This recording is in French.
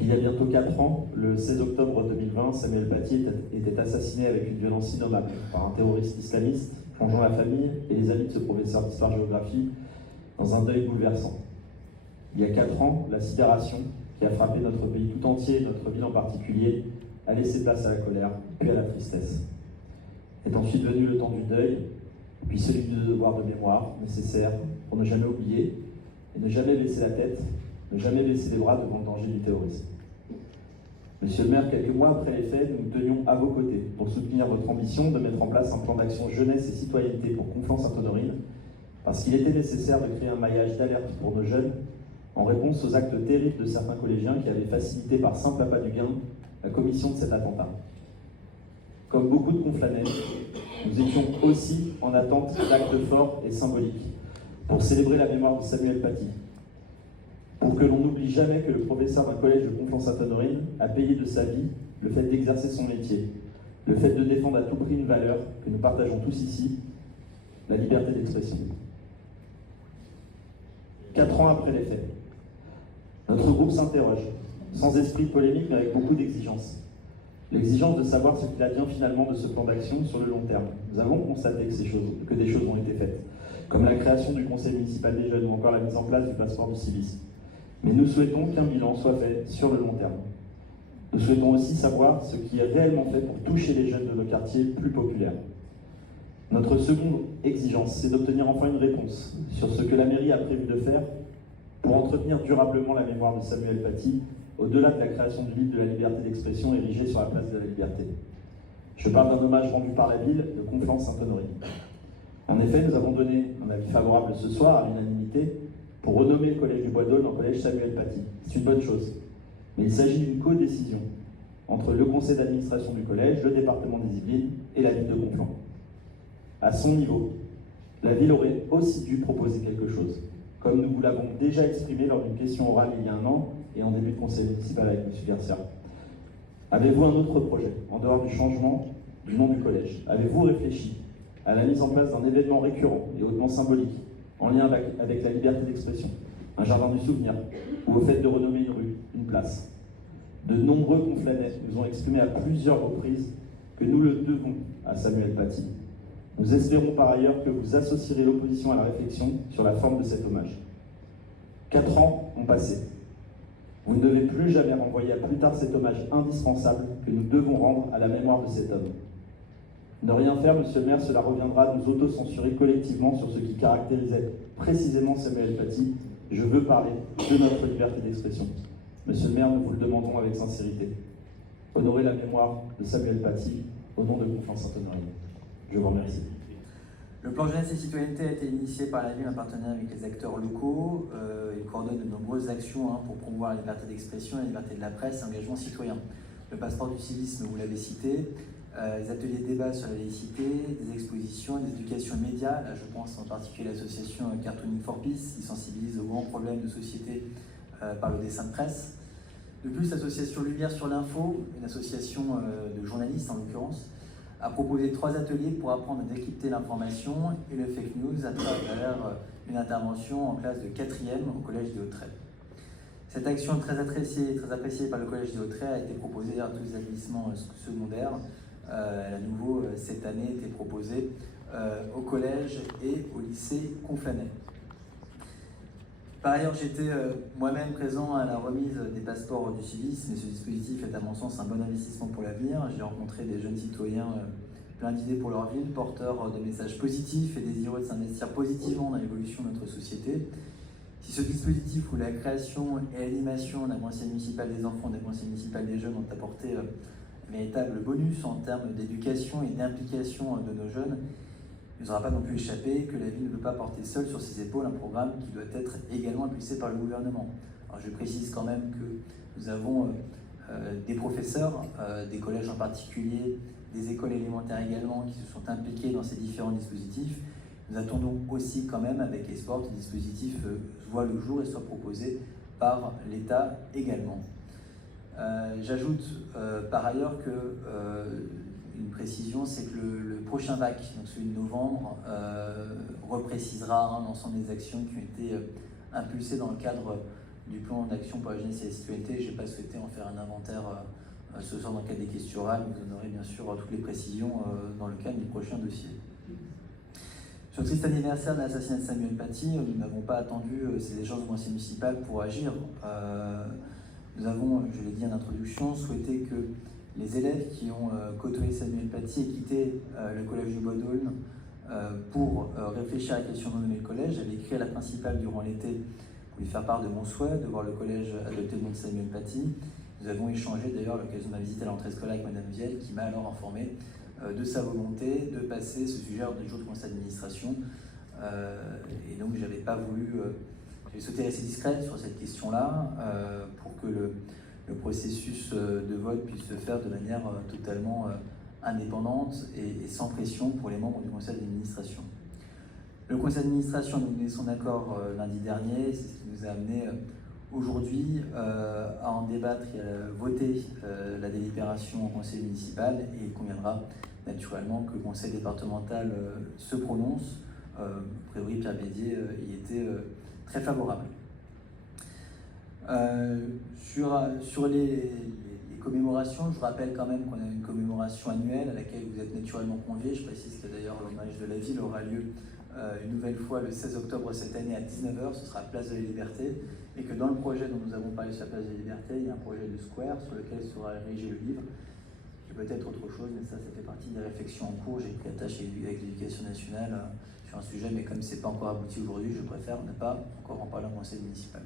il y a bientôt 4 ans, le 16 octobre 2020, Samuel Paty était assassiné avec une violence innommable par un terroriste islamiste, plongeant la famille et les amis de ce professeur d'histoire-géographie dans un deuil bouleversant. Il y a 4 ans, la sidération qui a frappé notre pays tout entier et notre ville en particulier a laissé place à la colère, puis à la tristesse. Est ensuite venu le temps du deuil, puis celui du devoir de mémoire nécessaire pour ne jamais oublier et ne jamais baisser la tête, ne jamais baisser les bras devant le danger du terrorisme. Monsieur le maire, quelques mois après les faits, nous tenions à vos côtés pour soutenir votre ambition de mettre en place un plan d'action jeunesse et citoyenneté pour Conflans-Sainte-Honorine, parce qu'il était nécessaire de créer un maillage d'alerte pour nos jeunes en réponse aux actes terribles de certains collégiens qui avaient facilité par simple appât du gain la commission de cet attentat. Comme beaucoup de Conflanais, nous étions aussi en attente d'actes forts et symboliques pour célébrer la mémoire de Samuel Paty, pour que l'on n'oublie jamais que le professeur d'un collège de Conflans-Sainte-Honorine a payé de sa vie le fait d'exercer son métier, le fait de défendre à tout prix une valeur que nous partageons tous ici, la liberté d'expression. 4 ans après les faits, notre groupe s'interroge, sans esprit de polémique mais avec beaucoup d'exigence. L'exigence de savoir ce qu'il advient finalement de ce plan d'action sur le long terme. Nous avons constaté que des choses ont été faites, comme la création du conseil municipal des jeunes ou encore la mise en place du passeport du civisme. Mais nous souhaitons qu'un bilan soit fait sur le long terme. Nous souhaitons aussi savoir ce qui est réellement fait pour toucher les jeunes de nos quartiers plus populaires. Notre seconde exigence, c'est d'obtenir enfin une réponse sur ce que la mairie a prévu de faire pour entretenir durablement la mémoire de Samuel Paty, au-delà de la création du livre de la liberté d'expression érigé sur la place de la Liberté. Je parle d'un hommage rendu par la ville de Conflans-Sainte-Honorine. En effet, nous avons donné un avis favorable ce soir à l'unanimité pour renommer le collège du Bois d'Aulne en collège Samuel Paty. C'est une bonne chose. Mais il s'agit d'une co-décision entre le conseil d'administration du collège, le département des Yvelines et la ville de Conflans. À son niveau, la ville aurait aussi dû proposer quelque chose, comme nous vous l'avons déjà exprimé lors d'une question orale il y a 1 an et en début de conseil municipal avec M. Garcia. Avez-vous un autre projet, en dehors du changement du nom du collège? Avez-vous réfléchi à la mise en place d'un événement récurrent et hautement symbolique, en lien avec la liberté d'expression, un jardin du souvenir, ou au fait de renommer une rue, une place? De nombreux Conflanais nous ont exprimé à plusieurs reprises que nous le devons à Samuel Paty. Nous espérons par ailleurs que vous associerez l'opposition à la réflexion sur la forme de cet hommage. 4 ans ont passé. Vous ne devez plus jamais renvoyer à plus tard cet hommage indispensable que nous devons rendre à la mémoire de cet homme. Ne rien faire, monsieur le maire, cela reviendra à nous auto-censurer collectivement sur ce qui caractérisait précisément Samuel Paty. Je veux parler de notre liberté d'expression. Monsieur le maire, nous vous le demandons avec sincérité. Honorez la mémoire de Samuel Paty au nom de Conflans-Sainte-Honorine. Je vous remercie. Le plan jeunesse et citoyenneté a été initié par la ville en partenariat avec les acteurs locaux. Il coordonne de nombreuses actions pour promouvoir la liberté d'expression, la liberté de la presse et l'engagement citoyen. Le passeport du civisme, vous l'avez cité, les ateliers de débat sur la laïcité, des expositions, des éducations médias. Là, je pense en particulier à l'association Cartooning for Peace qui sensibilise aux grands problèmes de société par le dessin de presse. De plus, l'association Lumière sur l'info, une association de journalistes en l'occurrence, a proposé 3 ateliers pour apprendre à décrypter l'information et le fake news à travers une intervention en classe de 4e au Collège des Hauts-de-Trèves. Cette action très appréciée par le Collège des Hauts-de-Trèves a été proposée à tous les établissements secondaires. Elle a à nouveau, cette année, été proposée au collège et au lycée Conflanais. Par ailleurs, j'étais moi-même présent à la remise des passeports du civisme et ce dispositif est à mon sens un bon investissement pour l'avenir. J'ai rencontré des jeunes citoyens plein d'idées pour leur ville, porteurs de messages positifs et désireux de s'investir positivement dans l'évolution de notre société. Si ce dispositif ou la création et l'animation d'un conseil municipal des enfants, d'un conseil municipal des jeunes ont apporté un véritable bonus en termes d'éducation et d'implication de nos jeunes, il ne nous aura pas non plus échappé que la ville ne peut pas porter seule sur ses épaules un programme qui doit être également impulsé par le gouvernement. Alors je précise quand même que nous avons des professeurs, des collèges en particulier, des écoles élémentaires également qui se sont impliqués dans ces différents dispositifs. Nous attendons aussi quand même avec espoir que les dispositifs voient le jour et soient proposés par l'État également. J'ajoute par ailleurs que une précision, c'est que le prochain VAC, donc celui de novembre, reprécisera l'ensemble des actions qui ont été impulsées dans le cadre du plan d'action pour la jeunesse et la citoyenneté. Je n'ai pas souhaité en faire un inventaire ce soir dans le cadre des questions orales. Vous en aurez bien sûr toutes les précisions dans le cadre du prochain dossier. Sur le triste anniversaire de l'assassinat de Samuel Paty, nous n'avons pas attendu ces échanges du conseil municipal pour agir. Nous avons, je l'ai dit en introduction, souhaité que les élèves qui ont côtoyé Samuel Paty aient quitté le collège du Bois d'Aulne pour réfléchir à la question de nommer le collège. J'avais écrit à la principale durant l'été pour lui faire part de mon souhait de voir le collège adopter le nom de Samuel Paty. Nous avons échangé d'ailleurs à l'occasion de ma visite à l'entrée scolaire avec Madame Vielle, qui m'a alors informé de sa volonté de passer ce sujet hors du jour du conseil d'administration. Et donc j'avais pas voulu, j'ai souhaité rester discrète sur cette question-là pour que le processus de vote puisse se faire de manière totalement indépendante et sans pression pour les membres du conseil d'administration. Le conseil d'administration a donné son accord lundi dernier, c'est ce qui nous a amené aujourd'hui à en débattre et à voter la délibération au conseil municipal, et il conviendra naturellement que le conseil départemental se prononce. A priori, Pierre Bédier y était très favorable. Sur les commémorations, je rappelle quand même qu'on a une commémoration annuelle à laquelle vous êtes naturellement conviés. Je précise que d'ailleurs l'hommage de la ville aura lieu une nouvelle fois le 16 octobre cette année à 19h, ce sera Place de la Liberté, et que dans le projet dont nous avons parlé sur la Place de la Liberté, il y a un projet de square sur lequel sera érigé le livre. Et peut-être autre chose, mais ça fait partie des réflexions en cours. J'ai pris attache avec l'éducation nationale sur un sujet, mais comme ce n'est pas encore abouti aujourd'hui, je préfère ne pas encore en parler au conseil municipal.